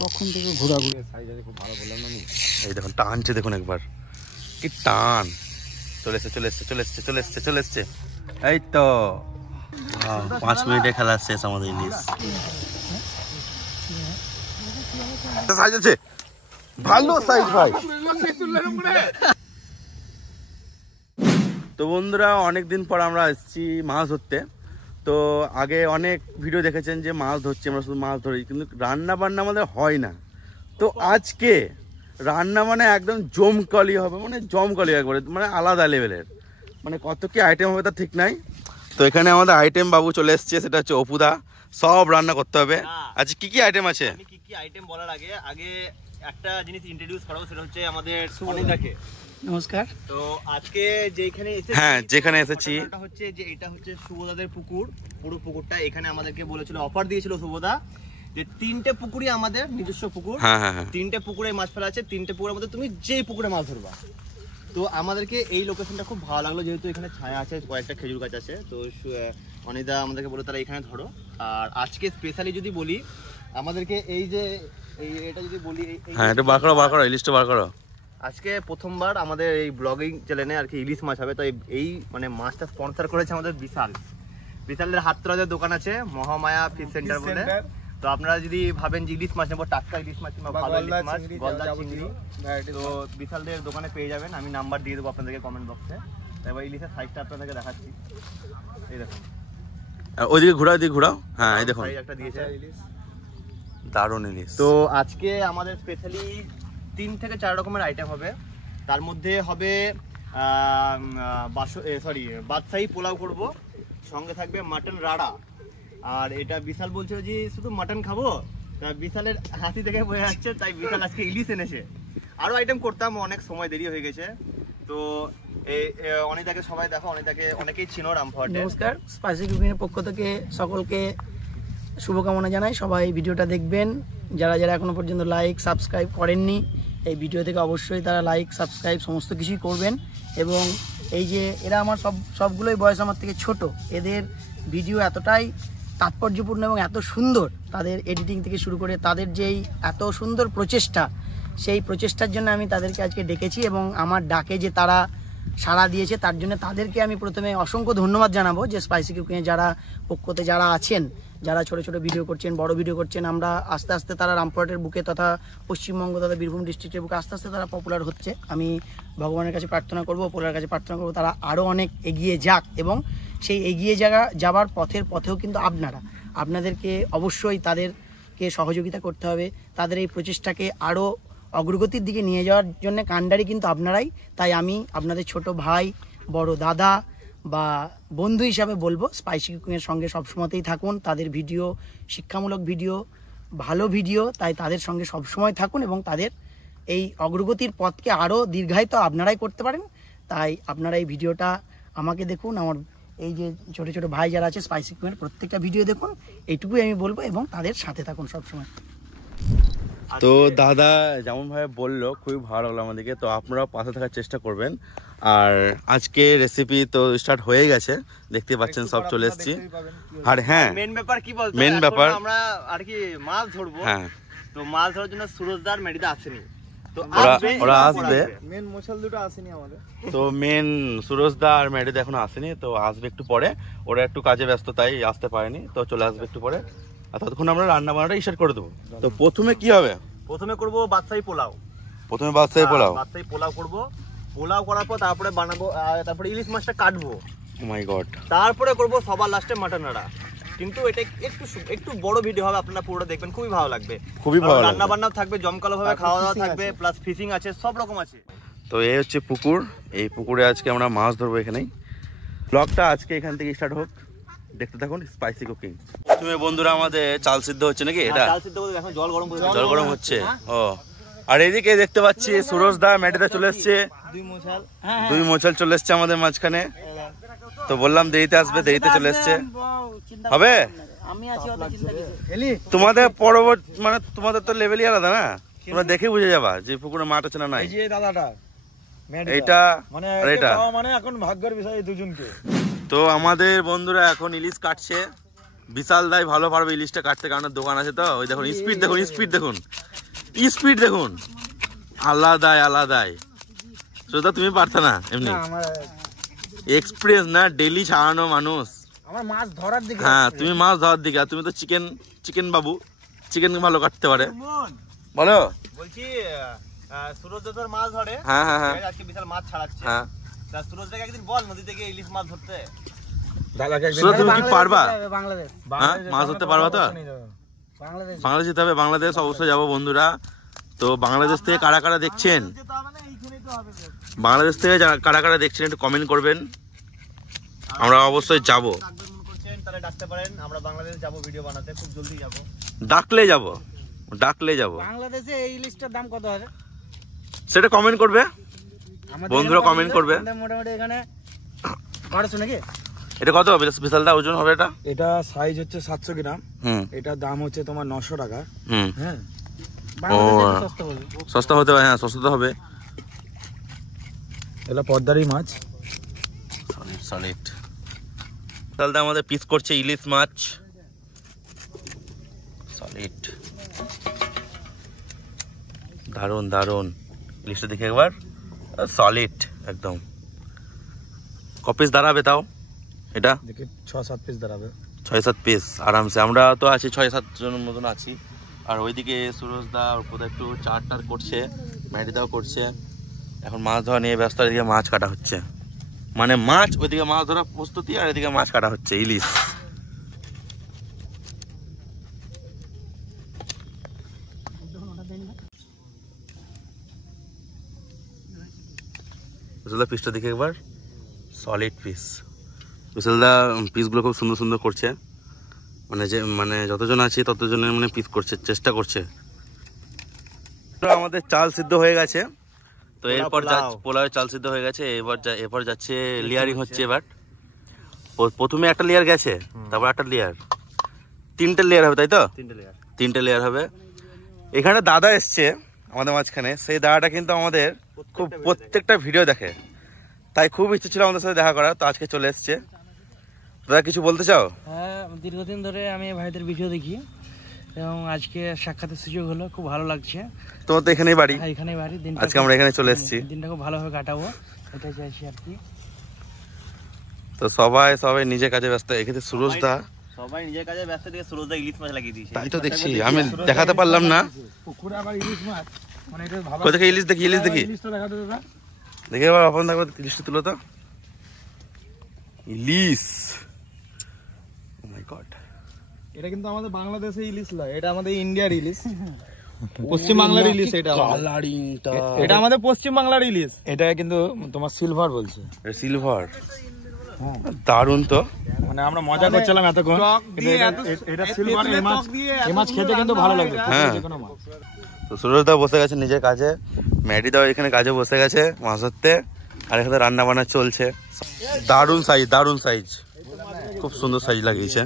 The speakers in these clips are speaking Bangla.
কখন থেকে ঘোরাঘুরি সাইজ আছে খুব ভালো বললাম আমি। এই দেখুন টানছে, দেখুন একবার কি টান। চলে এসছে। এই তো 5 মিনিটে খেলা শেষ আমাদের ইলিশ। সাইজ আছে ভালো সাইজ ভাই। তো বন্ধুরা অনেকদিন পর আমরা এসেছি মাছ ধরতে। তো আগে অনেক ভিডিও দেখেছেন যে মাছ ধরছি, আমরা শুধু মাছ ধরি, কিন্তু রান্না বান্না আমাদের হয় না। তো আজকে রান্না মানে একদম জমকালি হবে, মানে জমকালি একবারে, মানে আলাদা লেভেলের, মানে কত কি আইটেম হবে তা ঠিক নাই। তো এখানে আমাদের আইটেম বাবু চলে এসছে, সেটা হচ্ছে অপুদা। সব রান্না করতে হবে। আচ্ছা কি কি আইটেম আছে? আমি কি কি আইটেম বলার আগে একটা জিনিস ইন্ট্রোডিউস করাবো, সেটা হচ্ছে আমাদের অনিদাকে। নমস্কার। তো আজকে যেখানে এসেছি হচ্ছে যে এটা হচ্ছে শুভদাদের পুকুর। পুরো পুকুরটা এখানে আমাদেরকে বলেছিল, অফার দিয়েছিল শুভদা যে 3টে পুকুরই আমাদের নিজস্ব পুকুর। 3টে পুকুরে মাছ ফেলা আছে, 3টে পুকুরের মধ্যে তুমি যেই পুকুরে মাছ ধরবা। তো আমাদেরকে এই লোকেশনটা খুব ভালো লাগলো, যেহেতু এখানে ছায়া আছে, কয়েকটা খেজুর গাছ আছে। তো অনিদা আমাদেরকে বলে তারা এখানে ধরো। আর আজকে স্পেশালি যদি বলি, আমাদেরকে এই যে এটা যদি বলি, এটা বার করো ইলিশটা বার করো। আজকে প্রথমবার আমাদের এই ব্লগিং চ্যানেলে আর কি ইলিশ মাছ হবে। তো এই মানে মাছটা স্পন্সর করেছে আমাদের বিশালের হাততলাতে দোকান আছে মহামায়া ফিশ সেন্টার বলে। তো আপনারা যদি ভাবেন যে ইলিশ মাছ নেবো, টাটকা ইলিশ মাছ কিংবা ভালো ইলিশ মাছ, গলদা চিংড়ি, তো বিশালদের দোকানে পেয়ে যাবেন। আমি নাম্বার দিয়ে দেবো আপনাদেরকে কমেন্ট বক্সে। এবার ইলিশের সাইজটা আপনাদেরকে দেখাচ্ছি। এই দেখুন, ওইদিকে ঘোরাও। হ্যাঁ এই দেখুন একটা দিয়েছে ইলিশ, দারুণ ইলিশ। তো আজকে আমাদের স্পেশালি 3 থেকে 4 রকমের আইটেম হবে। তার মধ্যে হবে বাদশাহী পোলাও করব, সঙ্গে থাকবে মাটন রাড়া। আর এটা বিশাল বলছে যে শুধু মাটন খাবো, তা বিশালের হাসি দেখে বোঝা যাচ্ছে, তাই বিশাল আজকে ইলিশ এনেছে। আরো আইটেম করতাম, অনেক সময় দেরি হয়ে গেছে। তো অনিতাকে সবাই দেখো, অনিতাকে অনেকেই চিনো রামপুরহাটে। নমস্কার, স্পাইসি কুকিংয়ের পক্ষ থেকে সকলকে শুভকামনা জানাই। সবাই ভিডিওটা দেখবেন, যারা এখনো পর্যন্ত লাইক সাবস্ক্রাইব করেননি, এই ভিডিও থেকে অবশ্যই তারা লাইক সাবস্ক্রাইব সমস্ত কিছুই করবেন। এবং এই যে এরা আমার সবগুলোই বয়স আমার থেকে ছোট, এদের ভিডিও এতটাই তাৎপর্যপূর্ণ এবং এত সুন্দর, তাদের এডিটিং থেকে শুরু করে তাদের যেই এত সুন্দর প্রচেষ্টা, সেই প্রচেষ্টার জন্য আমি তাদেরকে আজকে ডেকেছি। এবং আমার ডাকে যে তারা সাড়া দিয়েছে, তার জন্য তাদেরকে আমি প্রথমে অসংখ্য ধন্যবাদ জানাবো। যে স্পাইসি কুকিংয়ে যারা পক্ষতে যারা আছেন, যারা ছোট ছোট ভিডিও করছেন, বড় ভিডিও করছেন, আমরা আস্তে আস্তে তারা রামপুরহাটের বুকে তথা পশ্চিমবঙ্গ তথা বীরভূম ডিস্ট্রিক্টের বুকে আস্তে আস্তে তারা পপুলার হচ্ছে। আমি ভগবানের কাছে প্রার্থনা করবো, পপুলার কাছে প্রার্থনা করবো, তারা আরও অনেক এগিয়ে যাক। এবং সেই এগিয়ে যাবার পথেও কিন্তু আপনাদেরকে অবশ্যই তাদেরকে সহযোগিতা করতে হবে। তাদের এই প্রচেষ্টাকে আরও অগ্রগতির দিকে নিয়ে যাওয়ার জন্য কাণ্ডারি কিন্তু আপনারাই। তাই আমি আপনাদের ছোট ভাই, বড় দাদা বা বন্ধু হিসাবে বলবো, স্পাইসি কুকিংয়ের সঙ্গে সবসময়তেই থাকুন। তাদের ভিডিও শিক্ষামূলক ভিডিও, ভালো ভিডিও, তাই তাদের সঙ্গে সবসময় থাকুন এবং তাদের এই অগ্রগতির পথকে আরও দীর্ঘায়িত আপনারাই করতে পারেন। তাই আপনারা এই ভিডিওটা আমাকে দেখুন, আমার এই যে ছোট ছোট ভাই যারা আছে স্পাইসি কুকিংয়ের প্রত্যেকটা ভিডিও দেখুন, এইটুকুই আমি বলবো, এবং তাদের সাথে থাকুন সবসময়। তো দাদা যেমন ভাবে বললো খুবই ভালো লাগলো আমাদেরকে। তো আপনারাও পাশে থাকার চেষ্টা করবেন। আর আজকে রেসিপি তো স্টার্ট হয়ে গেছে, দেখতে পাচ্ছেন সব চলে এসেছি। আর হ্যাঁ, মেন ব্যাপার কি বলতো, মেন ব্যাপার আমরা আর কি মাছ ধরবো। হ্যাঁ, তো মাছ ধরার জন্য সুরজদার মেডিদা আসেনি, তো ওরা আসবে। মেন মশাল দুটো আসেনি আমাদের। তো মেন সুরজদা আর মেডিদা এখনো আসেনি, তো আসবে একটু পরে। ওরা একটু কাজে ব্যস্ত, তাই আসতে পারেনি, তো চলে আসবে একটু পরে। আর ততক্ষণ আমরা রান্না বান্নাটা স্টার্ট করে দেবো। তো প্রথমে কি হবে? প্রথমে করবো বাদশাহী পোলাও। বাদশাহী পোলাও করবো। পোলাও করার পর তারপরে বানাবো, তারপরে ইলিশ মাছটা কাটবো। ও মাই গড। তারপরে করবো সবার লাস্টে মাটন রাড়া। কিন্তু এটা একটু বড় ভিডিও হবে, আপনারা পুরোটা দেখবেন, খুবই ভালো লাগবে। রান্না বান্নাও থাকবে, জমকালো ভাবে খাওয়া দাওয়া থাকবে, প্লাস ফিশিং আছে, সব রকম আছে। তো এই হচ্ছে পুকুর, এই পুকুরে আজকে আমরা মাছ ধরবো এখানেই। ব্লগটা আজকে এখান থেকে স্টার্ট হোক, দেখতে থাকুন স্পাইসি কুকিং। তুমি বন্ধুরা আমাদের চাল সিদ্ধ হচ্ছে নাকি? এটা চাল সিদ্ধ বলতে এখন জল গরম হচ্ছে। ও, আর এইদিকে দেখতে পাচ্ছি সুরজদা মেডিদা চলে এসছে, দুই মোছাল চলে এসছে আমাদের মাঝখানে। তো বললাম দেরিতে আসবে, দেরিতে চলে এসছে। হবে তোমাদের পরবর্তী, মানে তোমাদের তো লেভেলই আলাদা না, তোমরা দেখে বুঝে যাবা যে পুকুরে মাঠ আছে না নাই। এইটা মানে এখন ভাগ্যের বিষয় দুজনকে। তো আমাদের বন্ধুরা এখন ইলিশ কাটছে, বিশাল দাই ভালো পারবে ইলিশটা কাটতে, কারণ দোকান আছে তো। ওই দেখুন স্পিড দেখুন, স্পিড দেখুন, স্পিড দেখুন, আলাদাই। শ্রদ্ধা তুমি পারত না এমনি, এক্সপিরিয়েন্স না, ডেইলি ছাড়ানো মানুষ। আমার মাছ ধরার দিকে, হ্যাঁ তুমি মাছ ধরার দিকে, আর তুমি তো চিকেন বাবু, চিকেন ভালো কাটতে পারে। বলো বলছি সুরজ তোর মাছ ধরে, হ্যাঁ হ্যাঁ হ্যাঁ আজকে বিশাল মাছ ছাড়াচ্ছে। হ্যাঁ সুরজ দাকে একদিন বল নদী থেকে ইলিশ মাছ ধরতে। সুরজ তুমি কি পারবা? বাংলাদেশ হ্যাঁ মাছ ধরতে পারবা তো? বাংলাদেশ বাংলাদেশ যেতে হবে, বাংলাদেশ অবশ্যই যাবো বন্ধুরা। তো বাংলাদেশ থেকে কারা কারা দেখছেন, বাংলাদেশ থেকে কারা কারা দেখছেন একটু কমেন্ট করবেন, আমরা অবশ্যই যাব। তাহলে ডাকতে পারেন, আমরা বাংলাদেশ যাব ভিডিও বানাতে, খুব জলদি যাব। ডাকলে যাব। বাংলাদেশে এই ইলিশটার দাম কত আছে সেটা কমেন্ট করবে বন্ধুরা, কমেন্ট করবে। মোটামুটি এখানে 1200 নাকি? এটা কত বিশালদা ওজন হবে? এটা সাইজ হচ্ছে 700 গ্রাম। এটার দাম হচ্ছে তোমার 900 টাকা। হ্যাঁ বাংলাদেশে সস্তা বলবে, সস্তা হতে হবে। হ্যাঁ সস্তা তো হবে। এটা পদ্মারি মাছ, সলিড। বিশালদা আমাদের পিস করছে ইলিশ মাছ, সলিড, দারুন। ইলিশটা দেখে একবার, সলিড একদম। কপিস দাঁড়াবে তাও এটা? দেখে 6-7 পিস দাঁড়াবে, 6-7 পিস আরামসে। আমরা তো আছি 6-7 জনের মতন আছি। আর ওইদিকে সুরজ দা ওপরে একটু চার করছে, ম্যাডিদাও করছে। এখন মাছ ধরা নিয়ে ব্যস্ত, এদিকে মাছ কাটা হচ্ছে, মানে মাছ ওইদিকে মাছ ধরা প্রস্তুতি, আর এদিকে মাছ কাটা হচ্ছে ইলিশ। বিশালদা পিসটা দেখে একবার, সলিড পিস। বিশালদা পিসগুলো খুব সুন্দর করছে, মানে যতজন আছে ততজনের মানে পিস করছে, চেষ্টা করছে। আমাদের চাল সিদ্ধ হয়ে গেছে, তো এরপর পোলাওয়ের চাল সিদ্ধ হয়ে গেছে। এরপর যাচ্ছে লেয়ারিং হচ্ছে। এবার প্রথমে একটা লেয়ার গেছে, তারপর একটা লেয়ার, 3টে লেয়ার হবে, তাই তো? 3টে লেয়ার হবে। এখানে দাদা এসছে আমাদের মাঝখানে, সেই দাদাটা কিন্তু আমাদের খুব প্রত্যেকটা ভিডিও দেখে, তাই খুব ইচ্ছে ছিল আমাদের সাথে দেখা করার, তো আজকে চলে এসছে। দাদা কিছু বলতে চাও? হ্যাঁ, দীর্ঘদিন ধরে আমি ভাইদের ভিডিও দেখি এবং আজকে সাক্ষাতের সুযোগ হলো, খুব ভালো লাগছে। তোমার তো এখানেই বাড়ি? হ্যাঁ এখানেই বাড়ি। আজকে আমরা এখানে চলে এসেছি, দিনটা খুব ভালোভাবে কাটাবো, এটাই চাইছি আর কি। তো সবাই নিজের কাজে ব্যস্ত। এখানে সুরজ দা সবাই নিজের কাজে ব্যস্ত, দিকে সুরজ দা ইলিশ মাছ লাগিয়ে দিয়েছে। তাই তো দেখছি, আমি দেখাতে পারলাম না। পুকুরে আবার ইলিশ মাছ, মানে এটা ভালো। কোথা থেকে ইলিশ দেখি? ইলিশটা দেখাতে দাদা, দেখে এবার আপন দেখো, ইলিশটা তুলো তো। ইলিশ, ও মাই গড। এটা কিন্তু আমাদের বাংলাদেশে ইলিশ নয়, এটা আমাদের ইন্ডিয়ার ইলিশ, পশ্চিম বাংলার ইলিশ। এটা আমাদের পশ্চিম বাংলার ইলিশ। এটা কিন্তু তোমার সিলভার বলছে, সিলভার। দারুন তো, মানে আমরা মজা করছিলাম এতক্ষণ। এটা সিলভার, এই মাছ খেতে কিন্তু ভালো লাগবে। হ্যাঁ। তো সুরজ দা বসে গেছে নিজের কাজে, ম্যাডি দাও এখানে কাজে বসে গেছে মাছ ধরতে, আর এখানে রান্না বান্না চলছে। দারুন সাইজ, খুব সুন্দর সাইজ লাগিয়েছে।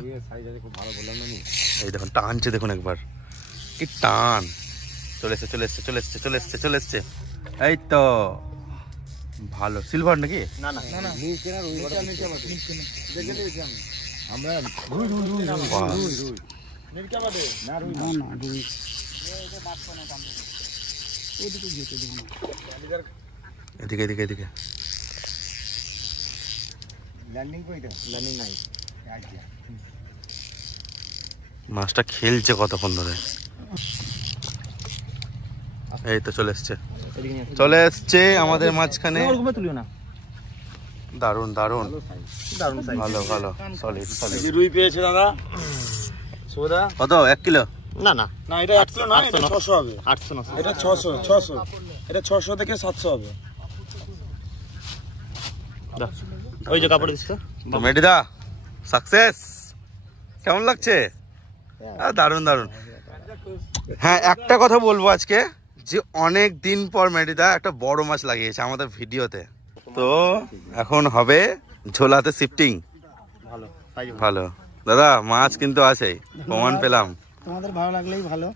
এই দেখুন টানছে, দেখুন একবার কি টান। চলে এসছে। এই তো ভালো। সিলভার নাকি? না এদিকে মাছটা খেলছে কতক্ষণ ধরে। এই তো চলে এসছে আমাদের মাঝখানে। দারুন ভালো সলিড। রুই পেয়েছে দাদা, সোদা কত? 1 কিলো? না এটা 1 কিলো না, এটা 600 হবে। 800 না, এটা 600, এটা 600 থেকে 700 হবে। ওই যে কাপড় দিচ্ছে তো মেডিদা সাকসেস কেমন লাগছে? দারুন। হ্যাঁ একটা কথা বলবো আজকে, যে অনেক দিন পর মেডিদা একটা বড় মাছ লাগিয়েছে আমাদের ভিডিওতে। তো এখন হবে ঝোলাতে শিফটিং। ভালো দাদা, মাছ কিন্তু আছেই, প্রমাণ পেলাম। তোমাদের ভালো লাগলেই ভালো,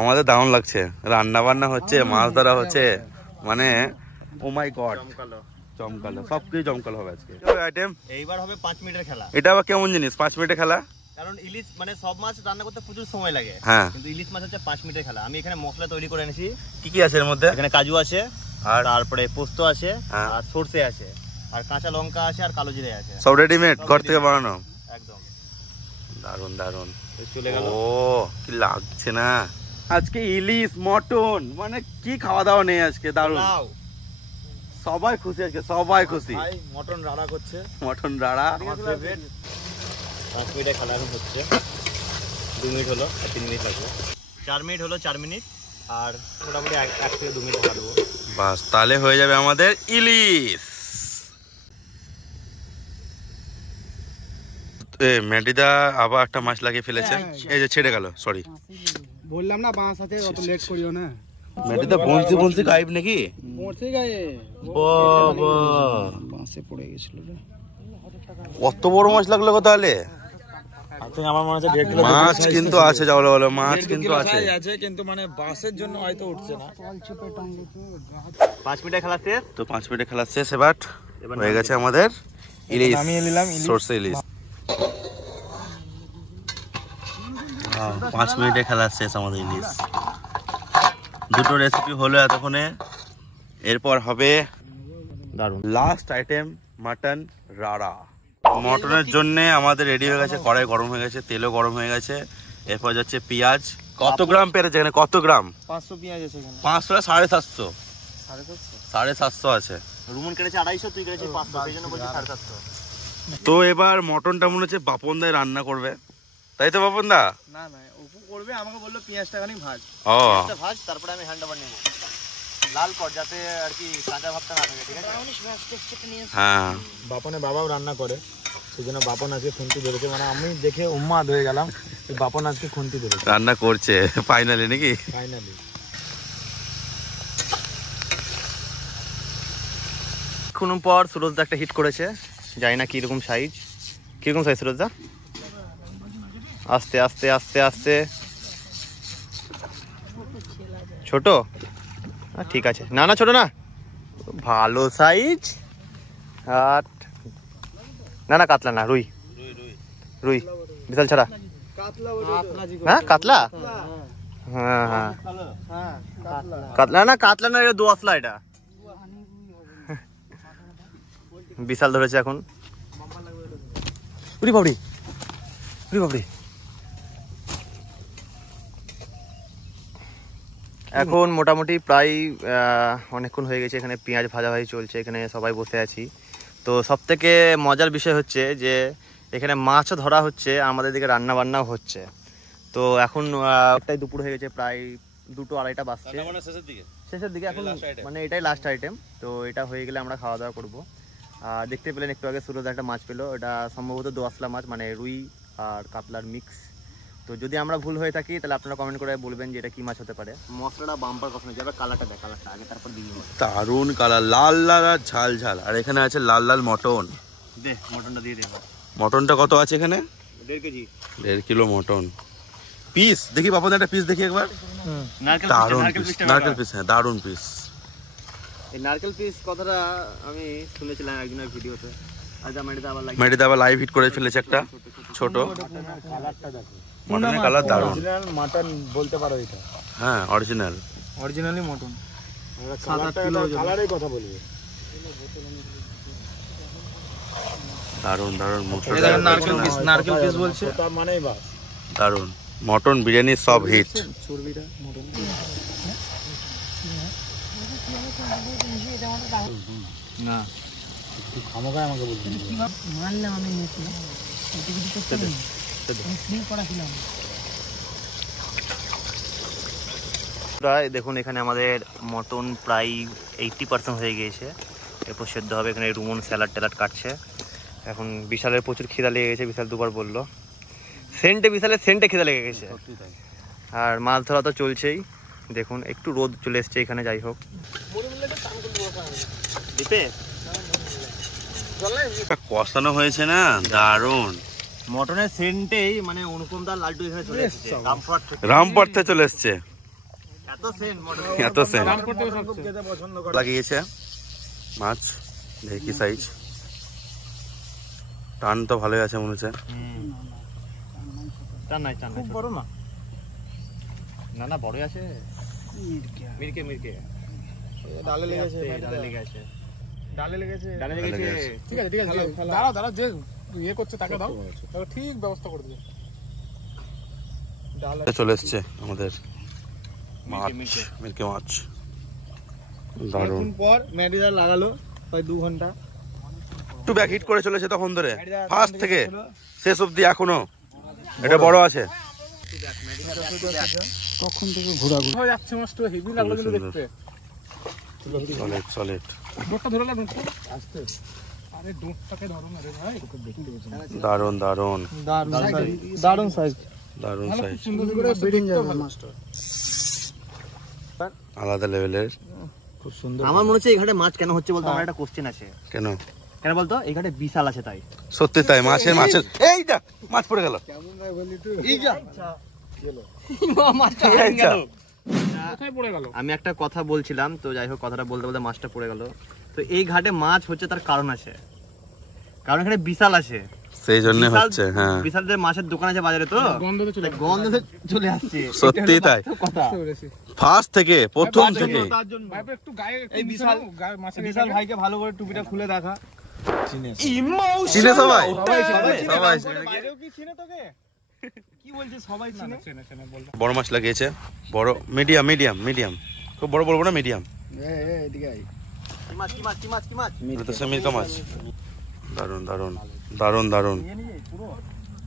আমাদের দারুণ লাগছে। রান্না বান্না হচ্ছে, মাছ ধরা হচ্ছে, মানে ও মাই গড, চমকালো, সবকিছু চমকালো হবে আজকে। আইটেম এইবার হবে 5 মিনিটের খেলা। এটা আবার কেমন জিনিস? 5 মিনিটের খেলা? কারণ ইলিশ মানে সব মাছ রান্না করতে প্রচুর সময় লাগে, হ্যাঁ কিন্তু ইলিশ মাছ হচ্ছে 5 মিনিটের খেলা। আমি এখানে মশলা তৈরি করে এনেছি। কি কি আছে এর মধ্যে? এখানে কাজু আছে, আর তারপরে পোস্ত আছে, হ্যাঁ। আর সরষে আছে, আর কাঁচা লঙ্কা আছে, আর কালো জিরে আছে, সব রেডিমেড ঘর থেকে বানানো? একদম। দারুন দারুন। চলে গেল। ও কি লাগছে না আজকে ইলিশ মটন, মানে কি খাওয়া দাওয়া নেই আজকে, দারুন। সবাই খুশি আজকে, সবাই খুশি। ভাই মটন রাড়া করছে, মটন রাড়া আমার ফেভারিট। 5 মিনিটের খেলা এখন হচ্ছে। 2 মিনিট হলো আর 3 মিনিট লাগবে। 4 মিনিট হলো, 4 মিনিট আর মোটামুটি 1 থেকে 2 মিনিট ঢাকা দেবো। বাস, তাহলে হয়ে যাবে আমাদের ইলিশ। ম্যাডিদা আবার একটা মাছ লাগিয়ে ফেলেছে, এই যে ছেড়ে গেল, সরি। বললাম না বাঁশ হাতে অত লেট করিও না। ম্যাডিদা বলতে বলতে গায়েব নাকি? পড়ছে গায়ে, বাবা বাঁশে পড়ে গেছিল রে। কত বড় মাছ লাগলো গো তাহলে? আমার মনে হচ্ছে 1.5 কিলো মাছ কিন্তু আছে, যা বলো বলো, মাছ কিন্তু আছে, কিন্তু মানে বাসের জন্য হয়তো উঠছে না। 5 মিনিটের খেলা শেষ। তো 5 মিনিটের খেলা শেষ। এবার হয়ে গেছে আমাদের ইলিশ, নামিয়ে নিলাম ইলিশ। সরষে ইলিশ। 5 মিনিটের খেলা শেষ আমাদের ইলিশ। দুটো রেসিপি হলো এতক্ষণে, এরপর হবে দারুন লাস্ট আইটেম মাটন রাড়া। মটনের জন্য আমাদের রেডি হয়ে গেছে, কড়াই গরম হয়ে গেছে, তেলও গরম হয়ে গেছে। এরপর যাচ্ছে পেঁয়াজ। কত গ্রাম পেঁয়াজ এখানে, কত গ্রাম? 500 পেঁয়াজ আছে এখানে। 500 না 750? 750 আছে। রুমন কেটেছে 250, তুই কেটেছিস 500, সেই জন্য বলছি 750। তো এবার মটনটা মনে হচ্ছে বাপন দাই রান্না করবে, তাই তো বাপন দা? না না, অপু করবে, আমাকে বললো পেঁয়াজটা খানি ভাজ। ও একটা ভাজ, তারপরে আমি হ্যান্ড ওভার নেব। লাল কর যাতে আর কি কাঁচা ভাবটা না থাকে, ঠিক আছে? হ্যাঁ, বাপনের বাবাও রান্না করে, সেই জন্য বাপন আজকে খুন্তি ধরেছে। মানে আমি দেখে উম্মাদ হয়ে গেলাম, বাপন আজকে খুন্তি ধরেছে রান্না করছে ফাইনালি নাকি? ফাইনালি। কোন পর সুরজদা একটা হিট করেছে, জানি না কিরকম সাইজ। কিরকম সাইজ সুরজদা? আস্তে আস্তে আস্তে আস্তে। ছোট? ঠিক আছে, না না ছোট না, ভালো সাইজ। আর না না কাতলা না, রুই। রুই বিশাল ছাড়া। হ্যাঁ কাতলা, হ্যাঁ হ্যাঁ কাতলা না, কাতলা না, এটা দোয়াশলা। এটা বিশাল ধরেছে এখন। উরি বাবরি, উরি বাবরি। এখন মোটামুটি প্রায় অনেকক্ষণ হয়ে গেছে, এখানে পেঁয়াজ ভাজাভাজি চলছে, এখানে সবাই বসে আছি। তো সব থেকে মজার বিষয় হচ্ছে যে এখানে মাছও ধরা হচ্ছে, আমাদের দিকে রান্না বান্নাও হচ্ছে। তো এখন একটাই দুপুর হয়ে গেছে, প্রায় 2-2-2:30 বাজছে, শেষের দিকে এখন, মানে এটাই লাস্ট আইটেম। তো এটা হয়ে গেলে আমরা খাওয়া দাওয়া করবো। আর দেখতে পেলেন একটু আগে সুরজ একটা মাছ পেলো, এটা সম্ভবত দোয়াশলা মাছ, মানে রুই আর কাতলার মিক্স। তো যদি আমরা ভুল হয়ে থাকি তাহলে আপনারা কমেন্ট করে বলবেন যে এটা কি মাছ হতে পারে। মশলাটা বাম্পার কখনো যাবে, কালারটা দেখ, কালারটা আগে তারপর দিয়ে দিই। দারুন কালার, লাল লাল আর ঝাল ঝাল। আর এখানে আছে লাল লাল মটন। দে মটনটা দিয়ে দে। মটনটা কত আছে এখানে? 1.5 কেজি। 1.5 kilo mutton. পিস দেখি বাপন, একটা পিস দেখি একবার। দারুন পিস, নারকেল পিস, হ্যাঁ দারুন পিস। এই নারকেল পিস কথাটা আমি শুনেছিলাম একজনের ভিডিওতে। ম্যাডিদা আবার লাইভ হিট করে ফেলেছে একটা ছোট। মটনের কালার দারুন, মাটন বলতে পারো এটা। হ্যাঁ অরিজিনাল, অরিজিনালি মটন। 7-8 কিলো কালারের কথা বলবে। দারুন দারুন মটন, নারকেল পিস বলছে, তার মানেই বাস দারুন। মটন বিরিয়ানি সব হিট। চর্বিটা মটন না, আমাকে বলছি মারলাম আমি নিয়েছি, দেখুন এখানে আমাদের মটন প্রায় 80% হয়ে গিয়েছে। এরপর সেদ্ধ হবে। এখানে রুমন স্যালাড ট্যালাড কাটছে। এখন বিশালের প্রচুর খিদা লেগে গেছে, বিশাল দুবার বললো। বিশালের সেন্টে খিদা লেগে গেছে। আর মাছ ধরা তো চলছেই। দেখুন একটু রোদ চলে এসছে এখানে, যাই হোক। কষানো হয়েছে না, দারুন। মটনের সেন্টেই মানে অনুপমদার লাড্ডু এখানে চলে এসেছে, রামপুর থেকে চলে এসছে। এত সেন্ট মটন, এত সেন্ট লাগিয়েছে মাছ। দেখি কি সাইজ, টান তো ভালোই আছে মনে হচ্ছে। চার নাই খুব বড় না। না না বড়ই আছে। মিরকে মিরকে ডালে লেগেছে, ডালে লেগে আছে, ডালে লেগেছে। ডালে লেগেছে। ঠিক আছে ঠিক আছে, দাঁড়াও দাঁড়াও, যে ইয়ে করছে তাকে দাও, তাকে ঠিক ব্যবস্থা করে দিও। ডালে চলে এসছে আমাদের মাছ, মিরকে মাছ। দারুণ। অনেকক্ষণ পর ম্যাডিদার লাগালো, প্রায় 2 ঘন্টা। একটু ব্যাক হিট করে চলেছে তখন ধরে, ফার্স্ট থেকে শেষ অবধি এখনো। এটা বড় আছে। কখন থেকে ঘোরাঘুরি হয়ে যাচ্ছে, মাছটা হেভি লাগলো কিন্তু দেখতে। Solid solid. ডোরটা ধরে না, ডোরটা আস্তে, আরে ডোরটাকে ধরো না রে ভাই। দারুণ দারুণ দারুণ সাইজ। দারুণ সাইজ, সুন্দর করে বেরিয়ে যাবে মাছটা। আলাদা লেভেলের। খুব সুন্দর। আমার মনে হচ্ছে এই ঘাটে মাছ কেন হচ্ছে বলতো, আমার একটা কোশ্চেন আছে। কেন কেন বলতো? এই ঘাটে বিশাল আছে তাই। সত্যি তাই, মাছের মাছের এই দেখ মাছ পড়ে গেল। কেমন ভাই বললি তুই? এই যা মাছটা এই যা। কোথায় পড়ে গেল? আমি একটা কথা বলছিলাম, তো যাই হোক কথাটা বলতে বলতে মাছটা পড়ে গেল। তো এই ঘাটে মাছ হচ্ছে তার কারণ আছে, কারণ এখানে বিশাল আছে, সেই জন্য বিশাল- হচ্ছে। হ্যাঁ বিশালদের মাছের দোকান আছে বাজারে, তো গন্ধতে চলে গন্ধে চলে আসছে। সত্যি তাই, কথা পেরেছি ফার্স্ট থেকে প্রথম থেকে। তার জন্য ভাই একটু গায়ে এই বিশাল মাছের বিশাল ভাইকে ভালো করে টুপিটা খুলে দেখা। চিনে চিনে সবাই, সবাই সবাই বাইরেও কি চিনে তোকে? কি বলছিস সবাই চিনে? চেনে চেনে বললাম। বড় মাছ লাগিয়েছে, বড় মিডিয়াম মিডিয়াম মিডিয়াম, খুব বড় বলবো না, মিডিয়াম। কি মাছ কি মাছ কি মাছ কি মাছ? এটা তো মিরকা মাছ। দারুণ দারুণ দারুণ দারুণ।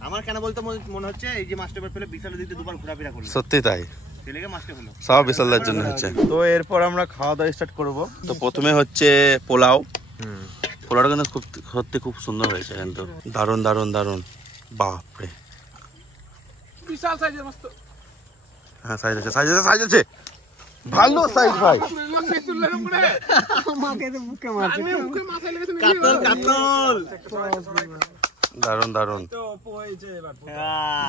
আমার কেন বলতে মনে হচ্ছে এই যে মাছটা পেলে বিশালের দিকে দুবার ঘোরাফেরা করলো, সত্যি তাই, সেই লেগে মাছটা হলো। সব বিশালদার জন্য হচ্ছে। তো এরপর আমরা খাওয়া দাওয়া স্টার্ট করব। তো প্রথমে হচ্ছে পোলাও। পোলাওটা কিন্তু খুব সত্যি খুব সুন্দর হয়েছে কিন্তু, দারুণ দারুণ দারুণ। বাপরে, বিশাল সাইজের মাছ তো। হ্যাঁ সাইজ আছে, সাইজ আছে, সাইজ আছে, ভালো সাইজ ভাই। আমি মুখে মাথায় লেগেছে নাকি? কাতল কাতল দারুণ দারুণ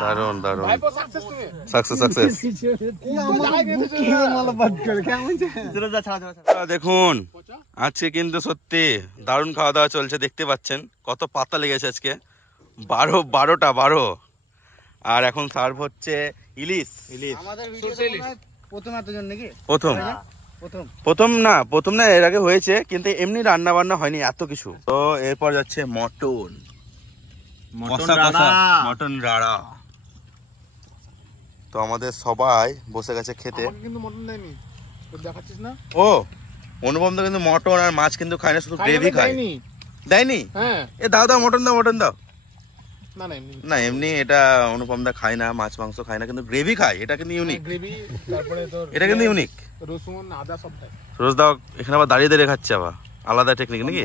দারুণ দারুণ। ভাইপো সাকসেস তুমি। Success success. চলো যা ছাড়া ছাড়া। দেখুন আজকে কিন্তু সত্যি দারুণ খাওয়া দাওয়া চলছে, দেখতে পাচ্ছেন কত পাতা লেগেছে আজকে। 12 আর এখন সার্ভ হচ্ছে ইলিশ। আমাদের ভিডিও প্রথম এতজন নাকি? প্রথম প্রথম প্রথম না, এর আগে হয়েছে কিন্তু এমনি রান্না বান্না হয়নি এত কিছু। তো এরপর যাচ্ছে মটন, কষা কষা মটন রাড়া। তো আমাদের সবাই বসে গেছে খেতে। আমাকে কিন্তু মটন দেয়নি, তোর দেখাচ্ছিস না? ও অনুপম তো কিন্তু মটন আর মাছ কিন্তু খায় না, শুধু গ্রেভি খায়। দেয়নি। দেয়নি? হ্যাঁ, এ দাও দাও মটন দাও, মটন দাও। না না এমনি না এমনি এটা অনুপম দা খায় না, মাছ মাংস খায় না, কিন্তু গ্রেভি খায়। এটা কিন্তু ইউনিক, গ্রেভি, তারপরে তোর এটা কিন্তু ইউনিক। রসুন আদা সব দেয়। রোজ দাও এখানে আবার দাঁড়িয়ে দাঁড়িয়ে খাচ্ছে, আবার আলাদা টেকনিক নাকি?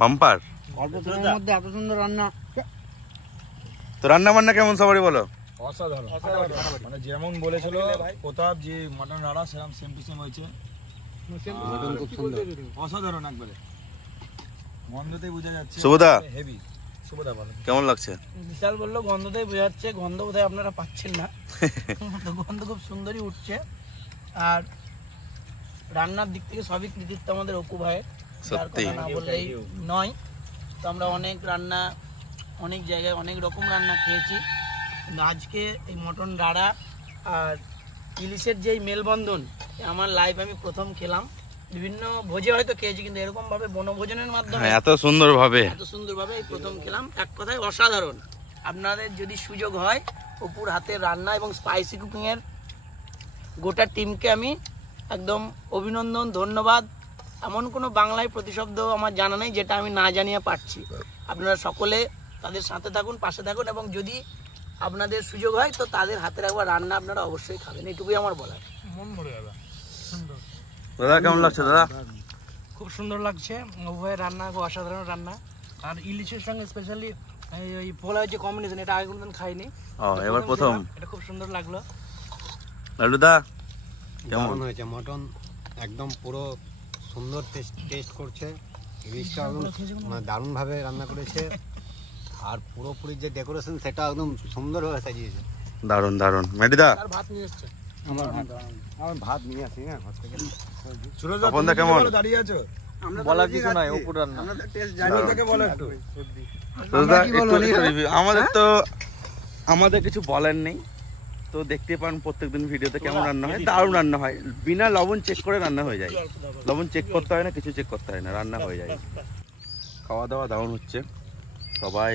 বাম্পার। অল্প সময়ের মধ্যে এত সুন্দর রান্না। তো রান্না বান্না কেমন সবারই বলো? অসাধারণ। মানে যেমন বলেছিল প্রতাপ যে মটন রাড়া, সেরকম সেম টু সেম হয়েছে। মটন খুব সুন্দর। অসাধারণ একবারে, গন্ধতেই বোঝা যাচ্ছে শুভদা হেভি। শুভদা বলো কেমন লাগছে? বিশাল বললো গন্ধটাই বোঝাচ্ছে, গন্ধ বোধহয় আপনারা পাচ্ছেন না। তো গন্ধ খুব সুন্দরই উঠছে। আর রান্নার দিক থেকে সবই কৃতিত্ব আমাদের অপু ভাইয়ের, যার সত্যি। কথা না বললেই নয়। তো আমরা অনেক রান্না, অনেক জায়গায় অনেক রকম রান্না খেয়েছি, কিন্তু আজকে এই মটন রাড়া আর ইলিশের যেই মেলবন্ধন, আমার লাইফ আমি প্রথম খেলাম। বিভিন্ন ভোজে হয়তো খেয়েছি, কিন্তু এরকম ভাবে বনভোজনের মাধ্যমে হ্যাঁ এত সুন্দর ভাবে, এত সুন্দরভাবে এই প্রথম খেলাম। এক কথায় অসাধারণ। আপনাদের যদি সুযোগ হয়, অপুর হাতের রান্না এবং স্পাইসি কুকিংয়ের গোটা টিমকে আমি একদম অভিনন্দন, ধন্যবাদ। এমন কোনো বাংলায় প্রতিশব্দ আমার জানা নেই যেটা আমি না জানিয়ে পারছি। আপনারা সকলে তাদের সাথে থাকুন, পাশে থাকুন, এবং যদি আপনাদের সুযোগ হয় তো তাদের হাতের একবার রান্না আপনারা অবশ্যই খাবেন, এইটুকুই আমার বলার। মন ভরে যাবে। সুন্দর। দাদা কেমন লাগছে দাদা? খুব সুন্দর লাগছে, উভয়ের রান্না খুব অসাধারণ রান্না। আর ইলিশের সঙ্গে স্পেশালি এই পোলাও যে কম্বিনেশন, এটা আগে কোনোদিন খাইনি। ও এবার প্রথম। এটা খুব সুন্দর লাগলো। লালুদা কেমন হয়েছে? মটন একদম পুরো সুন্দর টেস্ট করছে। ইলিশটা একদম মানে দারুণভাবে রান্না করেছে। আর পুরোপুরি যে ডেকোরেশন সেটা একদম সুন্দরভাবে সাজিয়েছে। দারুন দারুন। মেডিদা আর ভাত নিয়ে এসছে। আমার ভাত নিয়ে আসি, হ্যাঁ ঘর থেকে। তপনদা কেমন? দাঁড়িয়ে আছো, বলার কিছু নাই। উপর রান্না আমরা তো টেস্ট জানি থেকে বলো একটু। দাদা একটু review। আমাদের তো আমাদের কিছু বলার নেই। তো দেখতে পান প্রত্যেকদিন ভিডিওতে কেমন রান্না হয়, দারুণ রান্না হয়, বিনা লবণ চেক করে রান্না হয়ে যায়। লবণ চেক করতে হয় না, কিছু চেক করতে হয় না, রান্না হয়ে যায়। খাওয়া দাওয়া দারুণ হচ্ছে, সবাই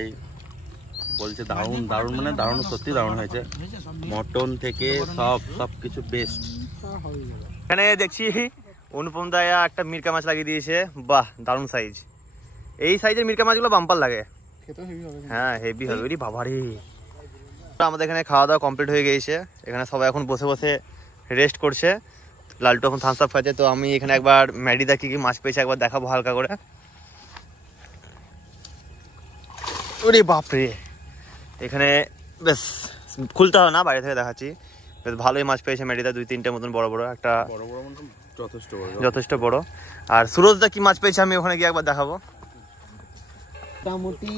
বলছে দারুণ দারুণ, মানে দারুণ, সত্যি দারুণ হয়েছে। মটন থেকে সব কিছু বেস্ট। এখানে দেখছি অনুপম দায়া একটা মিরকা মাছ লাগিয়ে দিয়েছে, বাহ দারুণ সাইজ। এই সাইজের মিরকা মাছগুলো বাম্পার লাগে, হ্যাঁ হেভি হবে। ওরে বাবারে, আমাদের এখানে খাওয়া দাওয়া কমপ্লিট হয়ে গিয়েছে। এখানে সবাই এখন বসে বসে রেস্ট করছে। লালটু এখন থামস আপ খাচ্ছে। তো আমি এখানে একবার ম্যাডিদা কি কি মাছ পেয়েছে একবার দেখাবো হালকা করে। ওরে বাপরে, এখানে বেশ খুলতে হবে না, বাইরে থেকে দেখাচ্ছি। বেশ ভালোই মাছ পেয়েছে ম্যাডিদা, 2-3টে মতন বড় বড়, একটা যথেষ্ট বড়। আর সুরজদা কি মাছ পেয়েছে আমি ওখানে গিয়ে একবার দেখাবো। মোটামুটি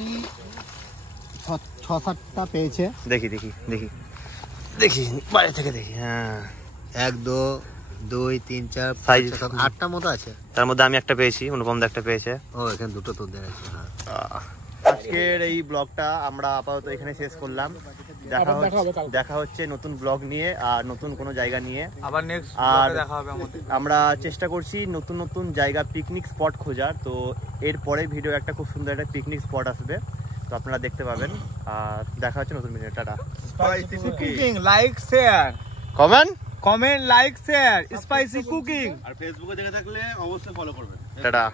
6-7টা পেয়েছে। দেখি দেখি দেখি দেখি বাইরে থেকে দেখি। হ্যাঁ 1 2 2 3 4 সাইজ 5 6 8টা মতো আছে। তার মধ্যে আমি একটা পেয়েছি, অনুপম দা একটা পেয়েছে। ও এখানে দুটো তোদের আছে। হ্যাঁ আজকের এই ব্লগটা আমরা আপাতত এখানে শেষ করলাম। দেখা হচ্ছে নতুন ব্লগ নিয়ে আর নতুন কোনো জায়গা নিয়ে। আবার নেক্সট আর দেখা হবে আমাদের। আমরা চেষ্টা করছি নতুন নতুন জায়গা, পিকনিক স্পট খোঁজার। তো এর পরে ভিডিও একটা খুব সুন্দর একটা পিকনিক স্পট আসবে, তো আপনারা দেখতে পাবেন। আর দেখা হচ্ছে নতুন video. Tata. Spicy cooking, like share comment like share, spicy cooking. আর ফেসবুকে দেখে থাকলে অবশ্যই ফলো করবেন। টাটা।